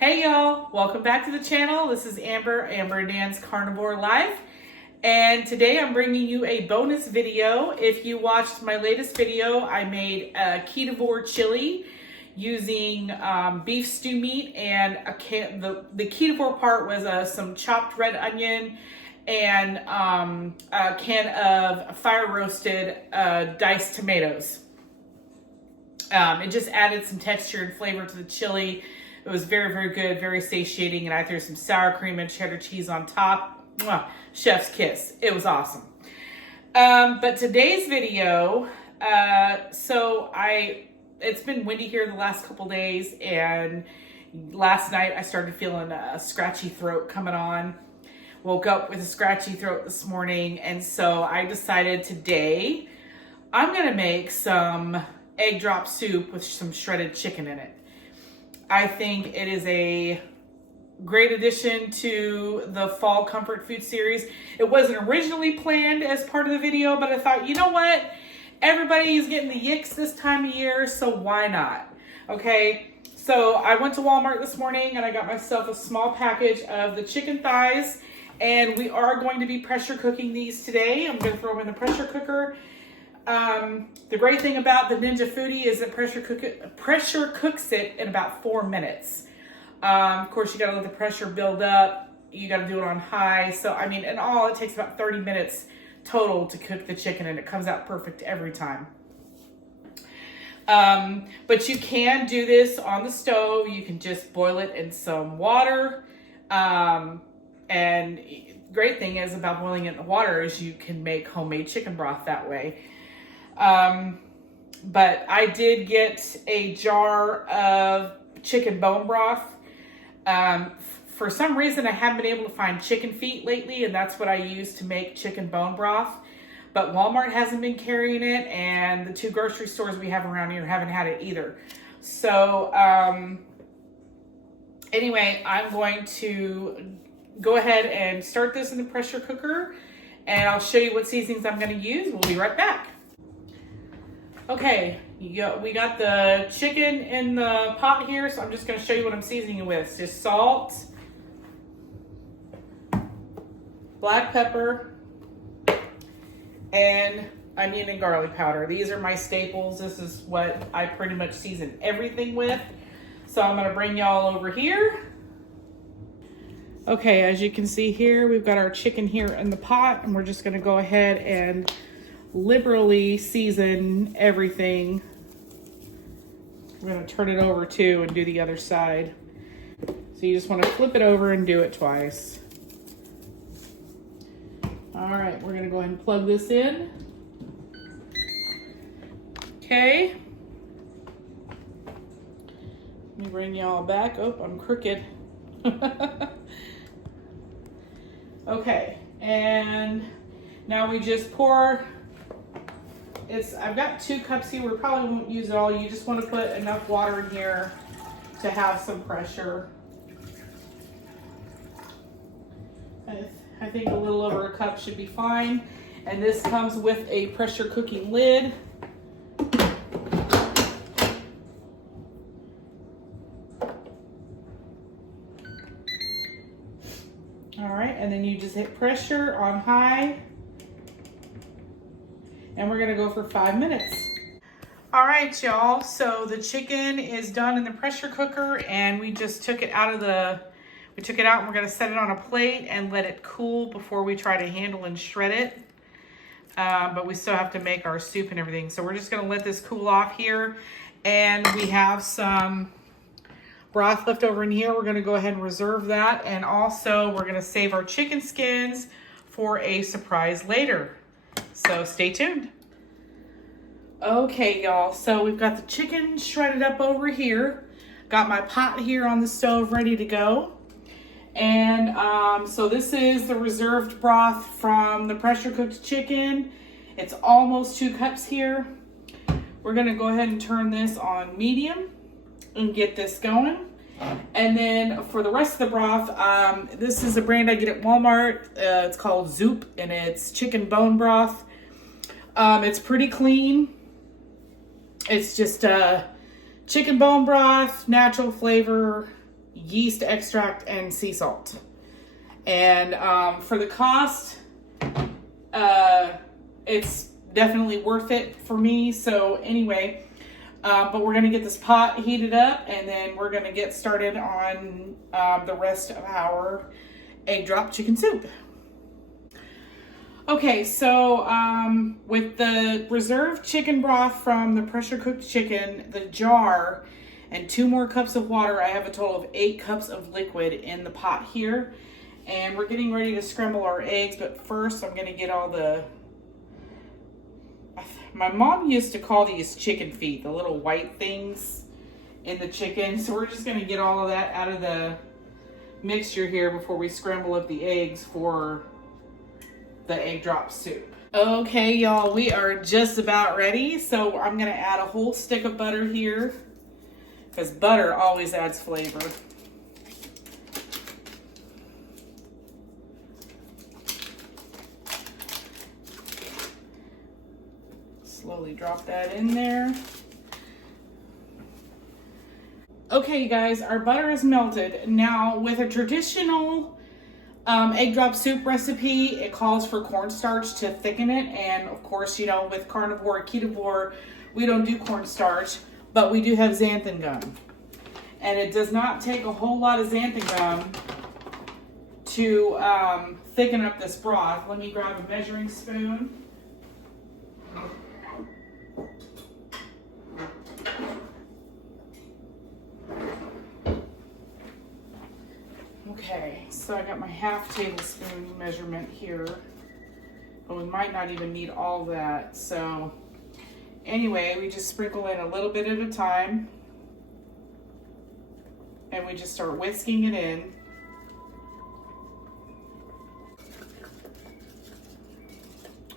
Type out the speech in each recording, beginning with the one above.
Hey y'all, welcome back to the channel. This is Amber and Dan's Carnivore Life. And today I'm bringing you a bonus video. If you watched my latest video, I made a Carnivore chili using beef stew meat, and the Carnivore part was some chopped red onion and a can of fire roasted diced tomatoes. It just added some texture and flavor to the chili. It was very, very good, very satiating, and I threw some sour cream and cheddar cheese on top. Mwah, chef's kiss. It was awesome. But today's video, it's been windy here the last couple days, and last night I started feeling a scratchy throat coming on. Woke up with a scratchy throat this morning, and so I decided today I'm gonna make some egg drop soup with some shredded chicken in it. I think it is a great addition to the fall comfort food series. It wasn't originally planned as part of the video, but I thought, you know what? Everybody is getting the yicks this time of year, so why not? Okay, so I went to Walmart this morning and I got myself a small package of the chicken thighs, and we are going to be pressure cooking these today. I'm going to throw them in the pressure cooker. The great thing about the Ninja Foodie is that pressure cooks it in about 4 minutes. Of course, you gotta let the pressure build up. You gotta do it on high. So, I mean, in all, it takes about 30 minutes total to cook the chicken, and it comes out perfect every time. But you can do this on the stove. You can just boil it in some water. And great thing is about boiling it in the water is you can make homemade chicken broth that way. But I did get a jar of chicken bone broth. For some reason, I haven't been able to find chicken feet lately, and that's what I use to make chicken bone broth. But Walmart hasn't been carrying it, and the 2 grocery stores we have around here haven't had it either. So, anyway, I'm going to go ahead and start this in the pressure cooker, and I'll show you what seasonings I'm going to use. We'll be right back. Okay, we got the chicken in the pot here, so I'm just going to show you what I'm seasoning it with. It's just salt, black pepper, and onion and garlic powder. These are my staples. This is what I pretty much season everything with. So I'm going to bring y'all over here. Okay, as you can see here, we've got our chicken here in the pot, and we're just going to go ahead and liberally season everything. We're going to turn it over too and do the other side. So you just want to flip it over and do it twice. All right, we're going to go ahead and plug this in. Okay. Let me bring y'all back. Oh, I'm crooked. Okay, and now we just pour. I've got 2 cups here. We probably won't use it all. You just want to put enough water in here to have some pressure. I think a little over a cup should be fine. And this comes with a pressure cooking lid. All right, and then you just hit pressure on high. And we're gonna go for 5 minutes. All right, y'all, so the chicken is done in the pressure cooker, and we just took it out and we're gonna set it on a plate and let it cool before we try to handle and shred it. But we still have to make our soup and everything. So we're just gonna let this cool off here. And we have some broth left over in here. We're gonna go ahead and reserve that. And also we're gonna save our chicken skins for a surprise later. So stay tuned. Okay, y'all, so we've got the chicken shredded up over here. Got my pot here on the stove ready to go. And so this is the reserved broth from the pressure cooked chicken. It's almost 2 cups here. We're gonna go ahead and turn this on medium and get this going. And then for the rest of the broth, this is a brand I get at Walmart. It's called Zoop, and it's chicken bone broth. It's pretty clean. It's just chicken bone broth, natural flavor, yeast extract, and sea salt. And for the cost, it's definitely worth it for me. So anyway, but we're gonna get this pot heated up, and then we're gonna get started on the rest of our egg drop chicken soup. Okay, so with the reserved chicken broth from the pressure cooked chicken, the jar, and 2 more cups of water, I have a total of 8 cups of liquid in the pot here. And we're getting ready to scramble our eggs, but first I'm gonna get all the, my mom used to call these chicken feet, the little white things in the chicken. So we're just gonna get all of that out of the mixture here before we scramble up the eggs for the egg drop soup. Okay, y'all, we are just about ready. So I'm gonna add a whole stick of butter here, because butter always adds flavor. Slowly drop that in there. Okay, you guys, our butter is melted. Now, with a traditional egg drop soup recipe, it calls for cornstarch to thicken it. And of course, you know, with carnivore, ketovore, we don't do cornstarch, but we do have xanthan gum. And it does not take a whole lot of xanthan gum to thicken up this broth. Let me grab a measuring spoon. Okay, so I got my half tablespoon measurement here, but we might not even need all that. So anyway, we just sprinkle in a little bit at a time, and we just start whisking it in.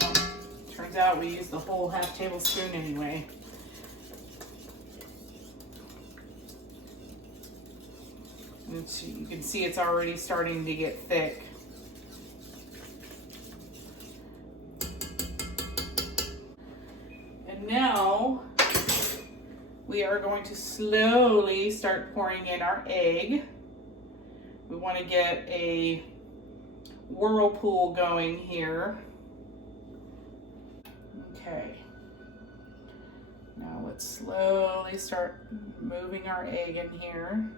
Well, turns out we use the whole half tablespoon anyway. You can see it's already starting to get thick. And now we are going to slowly start pouring in our egg. We want to get a whirlpool going here. Okay. Now let's slowly start moving our egg in here.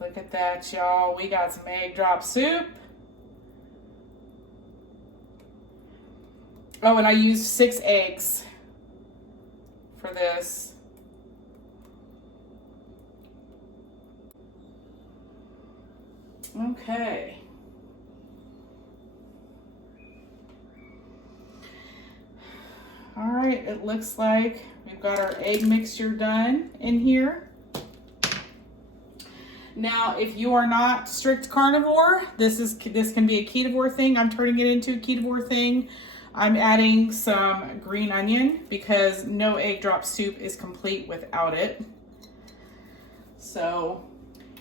Look at that, y'all. We got some egg drop soup. Oh, and I used 6 eggs for this. Okay. All right, it looks like we've got our egg mixture done in here. Now, if you are not strict carnivore, this can be a ketovore thing. I'm turning it into a ketovore thing. I'm adding some green onion because no egg drop soup is complete without it. So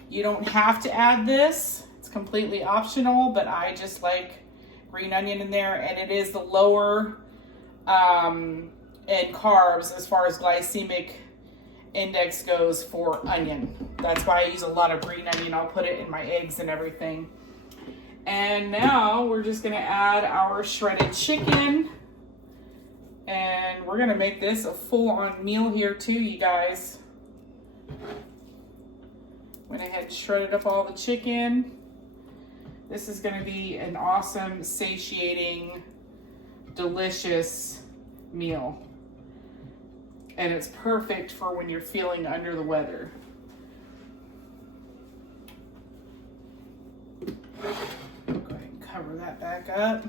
you don't have to add this. It's completely optional, but I just like green onion in there, and it is the lower in carbs as far as glycemic index goes for onion. That's why I use a lot of green onion. I'll put it in my eggs and everything. And now we're just gonna add our shredded chicken, and we're gonna make this a full-on meal here too, you guys. Went ahead and shredded up all the chicken. This is gonna be an awesome, satiating, delicious meal. And it's perfect for when you're feeling under the weather. Go ahead and cover that back up.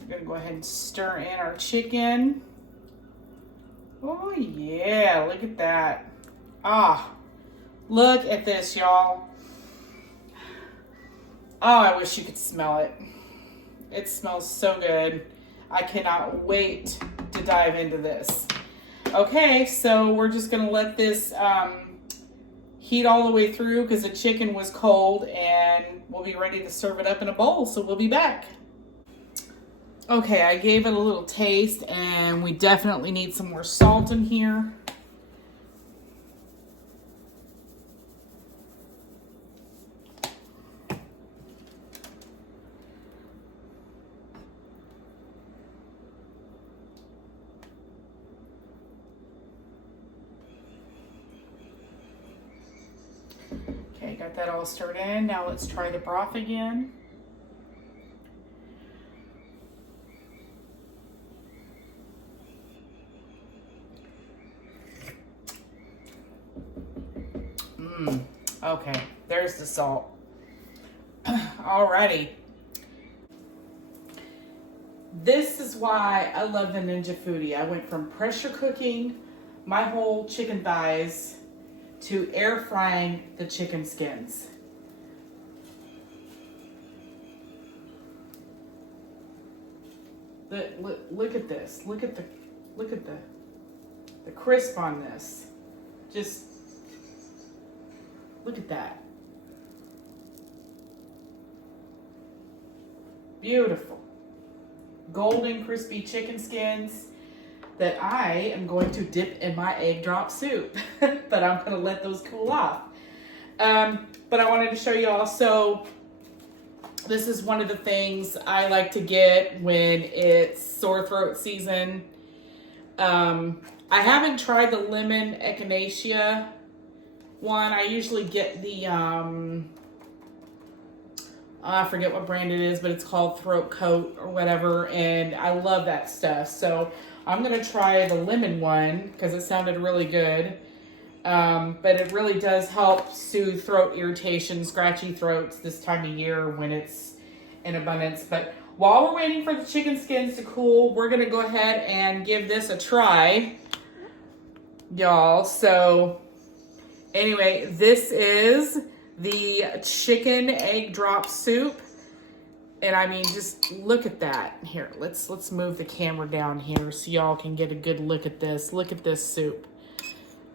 We're gonna go ahead and stir in our chicken. Oh yeah, look at that. Ah, look at this, y'all. Oh, I wish you could smell it. It smells so good. I cannot wait to dive into this. Okay, so we're just gonna let this heat all the way through because the chicken was cold, and we'll be ready to serve it up in a bowl, so we'll be back. Okay, I gave it a little taste, and we definitely need some more salt in here. Okay, got that all stirred in. Now let's try the broth again. Okay, there's the salt. Alrighty. This is why I love the Ninja Foodie. I went from pressure cooking my whole chicken thighs to air frying the chicken skins. Look at this. Look at the crisp on this. Just look at that. Beautiful. Golden crispy chicken skins that I am going to dip in my egg drop soup. But I'm going to let those cool off. But I wanted to show you also, this is one of the things I like to get when it's sore throat season. I haven't tried the lemon echinacea one. I usually get the, I forget what brand it is, but it's called Throat Coat or whatever, and I love that stuff. So I'm going to try the lemon one because it sounded really good. But it really does help soothe throat irritation, scratchy throats this time of year when it's in abundance. But while we're waiting for the chicken skins to cool, we're going to go ahead and give this a try, y'all. So anyway, this is the chicken egg drop soup. And I mean, just look at that. Here, let's move the camera down here so y'all can get a good look at this. Look at this soup.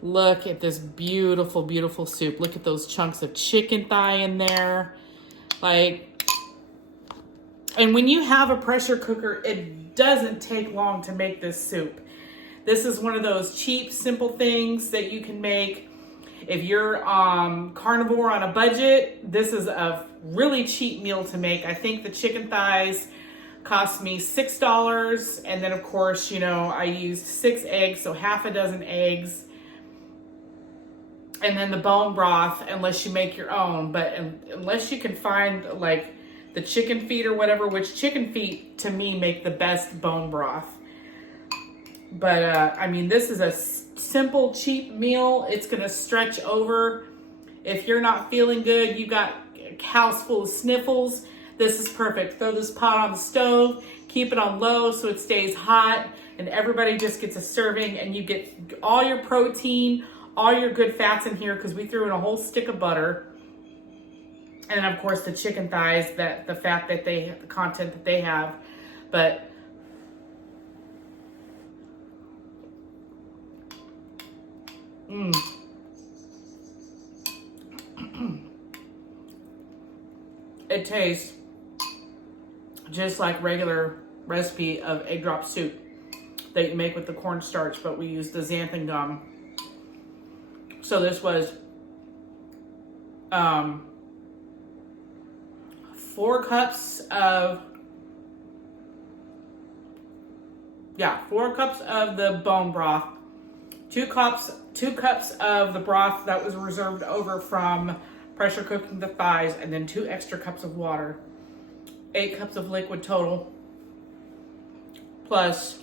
Look at this beautiful, beautiful soup. Look at those chunks of chicken thigh in there. Like, and when you have a pressure cooker, it doesn't take long to make this soup. This is one of those cheap, simple things that you can make. If you're carnivore on a budget, this is a really cheap meal to make. I think the chicken thighs cost me $6. And then, of course, you know, I used 6 eggs, so half a dozen eggs. And then the bone broth, unless you make your own. But unless you can find, like, the chicken feet or whatever, which chicken feet, to me, make the best bone broth. But, I mean, this is a simple, cheap meal. It's going to stretch over. If you're not feeling good, you got a house full of sniffles, this is perfect. Throw this pot on the stove, keep it on low so it stays hot, and everybody just gets a serving, and you get all your protein, all your good fats in here because we threw in a whole stick of butter. And of course the chicken thighs, that the fat that the content that they have. But it tastes just like regular recipe of egg drop soup that you make with the cornstarch, but we use the xanthan gum. So this was 4 cups of 4 cups of the bone broth, 2 cups of the broth that was reserved over from pressure cooking the thighs, and then 2 extra cups of water. 8 cups of liquid total, plus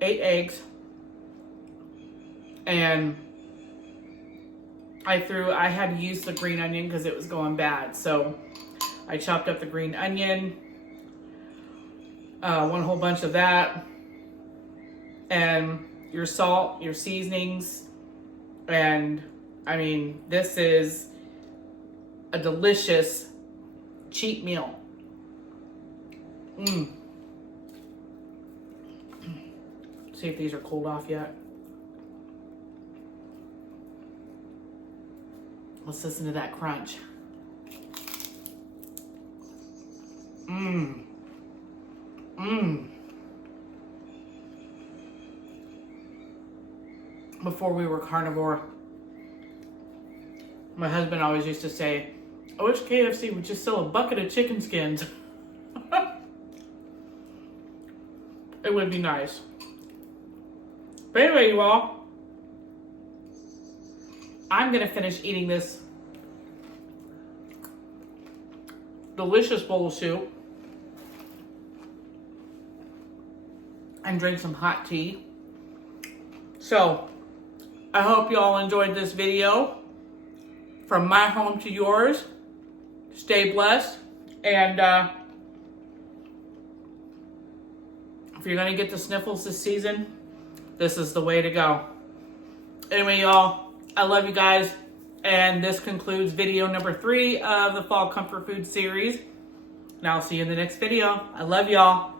8 eggs. And I had to use the green onion because it was going bad. So I chopped up the green onion, one whole bunch of that, and your salt, your seasonings. And I mean, this is a delicious, cheap meal. See if these are cooled off yet. Let's listen to that crunch. Before we were carnivore, my husband always used to say, I wish KFC would just sell a bucket of chicken skins. It would be nice. But anyway, you all, I'm going to finish eating this delicious bowl of soup and drink some hot tea. So, I hope you all enjoyed this video. From my home to yours. Stay blessed. And if you're going to get the sniffles this season, this is the way to go. Anyway, y'all, I love you guys. And this concludes video number 3 of the Fall Comfort Food series. And I'll see you in the next video. I love y'all.